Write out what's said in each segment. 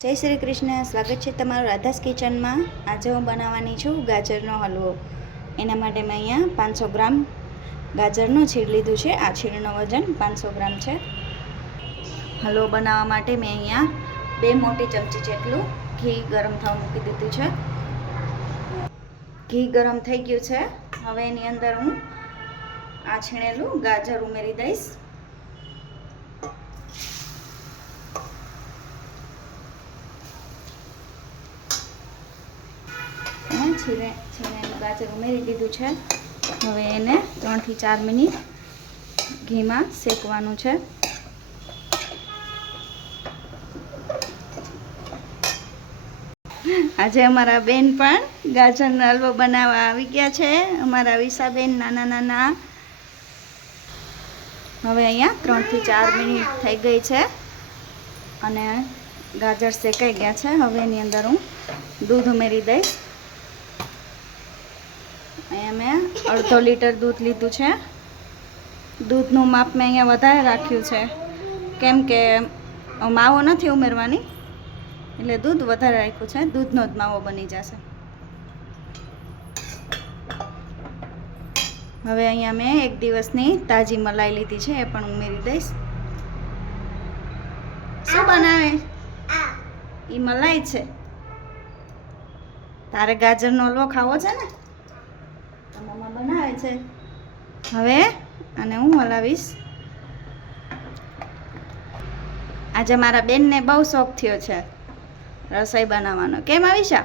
જય શ્રી કૃષ્ણ. સ્વાગત છે તમારું રાધાસ કિચનમાં. આજે હું બનાવવાની છું ગાજરનો હલવો. એના માટે મેં અહીંયા 500 ગ્રામ ગાજરનો છીણ લીધું છે. આ છીણનો વજન 500 ગ્રામ છે. હલવો બનાવવા માટે મેં અહીંયા 2 મોટી ચમચી જેટલું ઘી ગરમ થવા મૂકી દીધું છે. ઘી ગરમ થઈ ગયું છે. હવે એની અંદર હું આ છીણેલું ગાજર ઉમેરી દઈશ. છીણેલું ગાજર ઉમેરી દીધું છે. હવે એને 3 થી 4 મિનિટ ઘીમાં શેકવાનું છે. આજે અમારા બેન પણ ગાજરનો હલવો બનાવવા આવી ગયા છે. અમારા વિશાબેન નાના. હવે અહીંયા 3 થી 4 મિનિટ થઈ ગઈ છે અને ગાજર શેકાઈ ગયા છે. હવે એની અંદર હું દૂધ ઉમેરી દઈશ. અહીંયા મેં 1/2 લીટર દૂધ લીધું છે. દૂધનું માપ મેં અહીંયા વધારે રાખ્યું છે કેમ કે માવો નથી ઉમેરવાની, એટલે દૂધ વધારે રાખ્યું છે. દૂધનો જ માવો બની જશે. હવે અહીંયા મેં 1 દિવસની તાજી મલાઈ લીધી છે, એ પણ ઉમેરી દઈશ. શું બનાવે? એ મલાઈ છે. તારે ગાજરનો હલવો ખાવો છે ને? તો મમ્મા બનાવે છે. હવે આને હું હલાવીશ. આજે મારા બેનને બહુ શોખ થયો છે રસોઈ બનાવવાનો. કેમ આવીશા?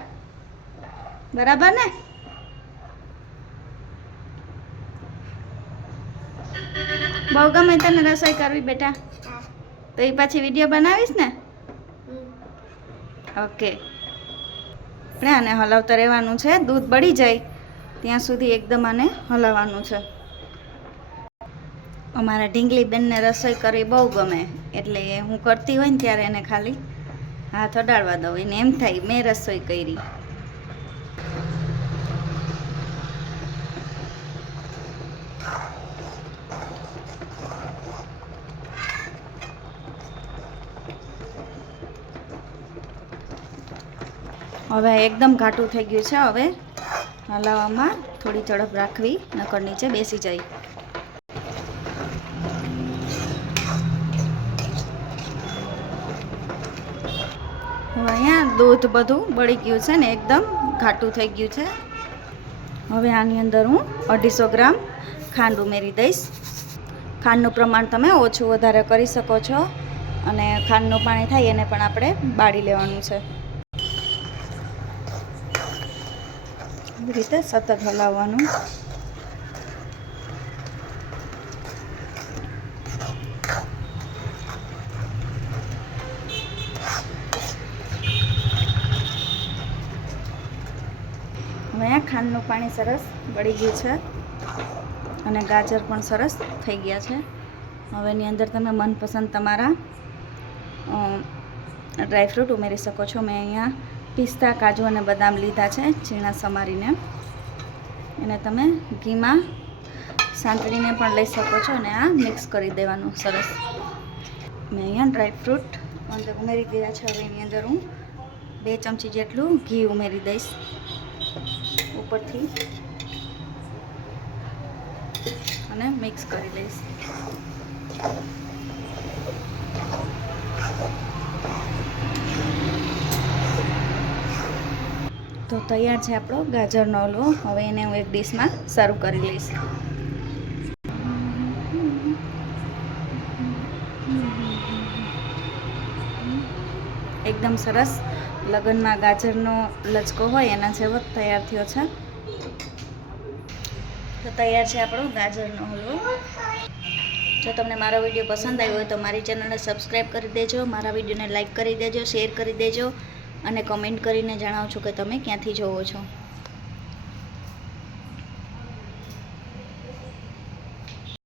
બરાબર ને? બહુ ગમે તને રસોઈ કરવી બેટા? તો એ પછી વિડીયો બનાવીશ ને? ઓકે. આપણે આને હલાવતા રહેવાનું છે. દૂધ બળી જાય ત્યાં સુધી એકદમ આને હલાવવાનું છે. અમારા ઢીંગલી બેનને રસોઈ કરવી બહુ ગમે, એટલે હું કરતી હોય ને ત્યારે એને ખાલી હાથ અડાડવા દઉં. એને એમ થાય મેં રસોઈ કરી. હવે એકદમ ઘાટું થઈ ગયું છે. હવે હલાવવામાં થોડી ઝડપ રાખવી, નકર નીચે બેસી જાય. હવે અહીંયા દૂધ બધું બળી ગયું છે ને એકદમ ઘાટું થઈ ગયું છે. હવે આની અંદર હું 250 ગ્રામ ખાંડ ઉમેરી દઈશ. ખાંડનું પ્રમાણ તમે ઓછું વધારે કરી શકો છો અને ખાંડનું પાણી થાય એને પણ આપણે બાળી લેવાનું છે. આવી રીતે સતત હલાવવાનું. હવે ખાંડનું પાણી સરસ બળી ગયું છે અને ગાજર પણ સરસ થઈ ગયા છે. હવે એની અંદર તમે મનપસંદ તમારા ડ્રાયફ્રૂટ ઉમેરી શકો છો. મેં અહીંયા પિસ્તા, કાજુ અને બદામ લીધા છે ઝીણા સમારીને. એને તમે ઘીમાં સાંતળીને પણ લઈ શકો છો અને આ મિક્સ કરી દેવાનું સરસ. મેં અહીંયા ડ્રાયફ્રૂટ અંદર ઉમેરી દીધા છે. હવે એની અંદર હું 2 ચમચી જેટલું ઘી ઉમેરી દઈશ ઉપરથી અને મિક્સ કરી લઈશ. તો તૈયાર છે આપણો ગાજરનો હલવો. હવે એને હું એક ડીશમાં સર્વ કરી લઈશ. એકદમ સરસ લગ્નમાં ગાજરનો લચકો હોય એના જેવો તૈયાર થયો છે. તો તૈયાર છે આપણો ગાજરનો હલવો. જો તમને મારો વિડીયો પસંદ આવ્યો હોય તો મારી ચેનલને સબસ્ક્રાઈબ કરી દેજો, મારા વિડીયોને લાઈક કરી દેજો, શેર કરી દેજો અને કમેન્ટ કરીને જણાવજો કે તમે ક્યાંથી જોવો છો.